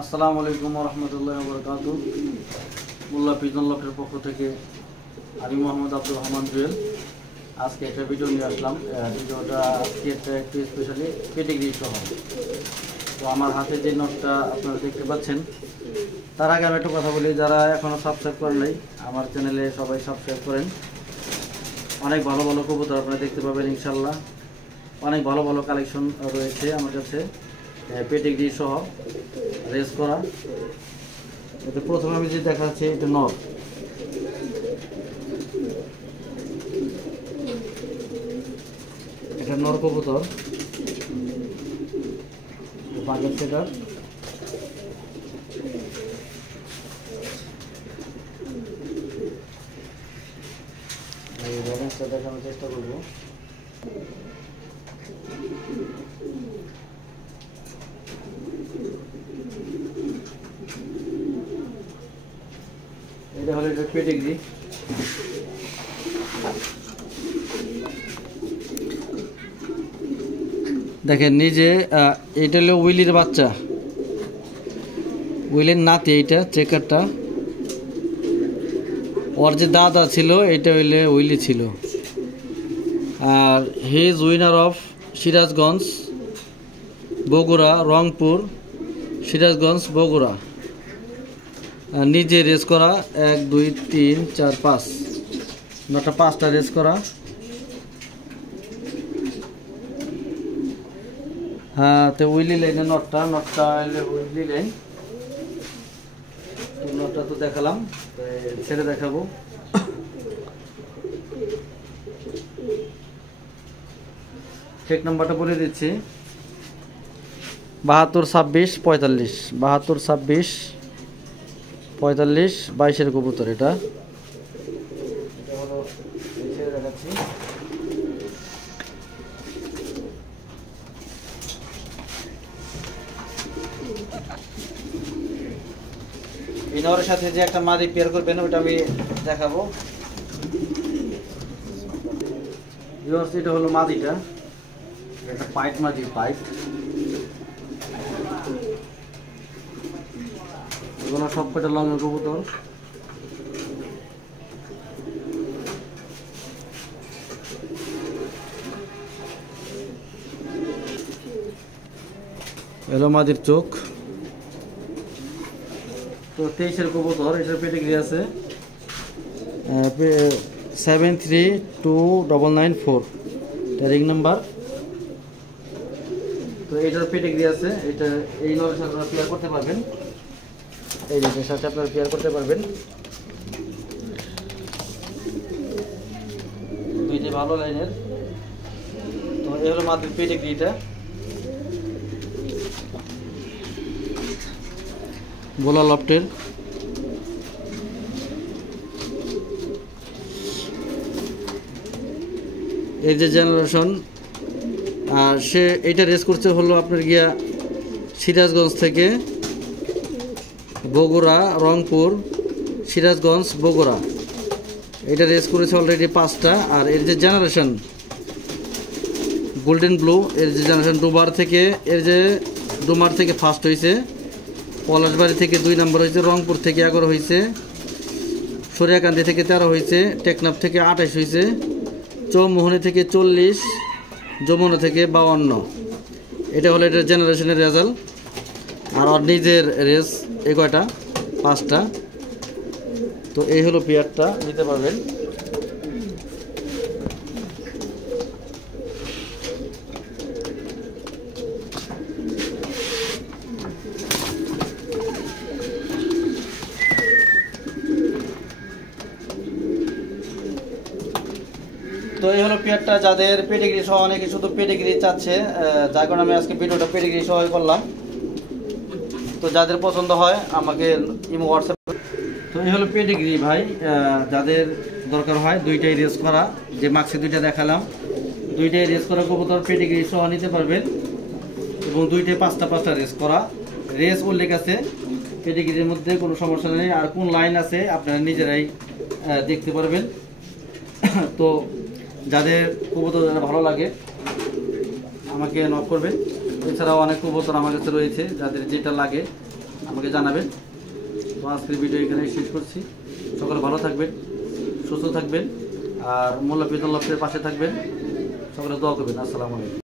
আসসালামু আলাইকুম ওয়া রাহমাতুল্লাহি ওয়া বারাকাতুহু। মোল্লা পিজন লফটের পক্ষ থেকে আমি মোহাম্মদ আব্দুর রহমান জুয়েল আজকে একটা ভিডিও নিয়ে আসলাম। ভিডিওটা আজকে একটু স্পেশালি পেডিগ্রি সহ। তো আমার হাতে যে নটটা আপনারা দেখতে পাচ্ছেন, তার আগে আমি একটা কথা বলি, যারা এখনও সাবস্ক্রাইব করেন নাই আমার চ্যানেলে সবাই সাবস্ক্রাইব করেন। অনেক ভালো ভালো কবুতর আপনারা দেখতে পাবেন ইনশাল্লাহ। অনেক ভালো ভালো কালেকশন রয়েছে আমার কাছে পেডিগ্রি সহ রেস করা। এটা প্রথমে আমি যে দেখাচ্ছি এটা নর। এটা নর কবুতর, বাগের সেটার। এই ব্যালেন্সটা দেখানোর চেষ্টা করবো। এটা হলো এটা পেডিগ্রি। দেখেন নিজে এটা হলো উইলির বাচ্চা, উইলের নাতি। এইটা চেকারটা ওর যে দাদা ছিল এটা হইলে উইলি ছিল। আর he is winner of Sirajganj, Bogura, Rangpur, Sirajganj, Bogura. নিজে রেস করা 1 2 3 4 5 নটা 5টা রেস করা। হ্যাঁ, তো উইলি লাইনের নটটা উইলি লাইন। নটটা তো দেখালাম, ছেড়ে দেখাবো। চেক নাম্বারটা বলে দিচ্ছি 72 26 45 72 26 45 22-এর কবুতর। এটা হলো ছেড়ে দেখাচ্ছি। ইনরের সাথে যে একটা মাদি পেয়ার করবেন ওটা আমি দেখাবো। এটা হলো মাদিটা, এটা পাইট মাদি, পাইট। এগুলো সব কটা লঙের কবুতর। এলো মাদির চোখ। তো 23-এর কবুতর, এটার পেডিগ্রি আছে 732994, এটা রিং নাম্বার। তো এটার পেডিগ্রি আছে। এটা এই নলের সাথে আপনারা পেয়ার করতে পারবেন, এই রেটের সাথে আপনারা পেয়ার করতে পারবেন। দুইটি ভালো লাইনের। তো এই হলো মাত্র পেডিগ্রিটা। গোলা লফটের এই যে জেনারেশন, আর সে এইটা রেস করতে হলো আপনার গিয়া সিরাজগঞ্জ থেকে, বগুড়া, রংপুর, সিরাজগঞ্জ, বগুড়া। এটা রেস করেছে অলরেডি 5টা। আর এর যে জেনারেশন গোল্ডেন ব্লু, এর যে জেনারেশন ডুমার থেকে ফার্স্ট হয়েছে, পলাশবাড়ি থেকে 2 নম্বর হয়েছে, রংপুর থেকে 11 হয়েছে, সরিয়াকান্দি থেকে 13 হয়েছে, টেকনাফ থেকে 28 হয়েছে, চৌমোহনী থেকে 40, যমুনা থেকে 52। এটা হলো এটার জেনারেশনের রেজাল্ট। আর ওর নিজের রেস এই কয়টা 5টা। তো এই হলো পেয়ারটা, নিতে পারবেন। তো এই হলো পেয়ারটা। যাদের পেডিগ্রি সহ, অনেকে শুধু পেডিগ্রি চাচ্ছে, যার কারণে আমি আজকে ভিডিওটা পেডিগ্রি সহ করলাম। তো যাদের পছন্দ হয় আমাকে ইমো, হোয়াটসঅ্যাপ। তো এই হলো পেডিগ্রি ভাই, যাদের দরকার হয়। 2টাই রেস করা, যে মাক্সি 2টা দেখালাম, 2টাই রেস করা কবুতর পেডিগ্রি সহ নিতে পারবেন। এবং 2টাই 5টা রেস করা। রেস উল্লেখ আছে পেডিগ্রির মধ্যে, কোনো সমস্যা নেই। আর কোন লাইন আছে আপনারা নিজেরাই দেখতে পারবেন। তো যাদের কবুতর ভালো লাগে আমাকে নক করবেন। এছাড়াও অনেক কবুতর আমার কাছে রয়েছে, যাদের যেটা লাগে আমাকে জানাবেন। তো আজকের ভিডিও এখানে শেষ করছি। সকলে ভালো থাকবেন, সুস্থ থাকবেন, আর মোল্লা পিজন লফটের পাশে থাকবেন। সকলে দোয়া করবেন। আসসালামু আলাইকুম।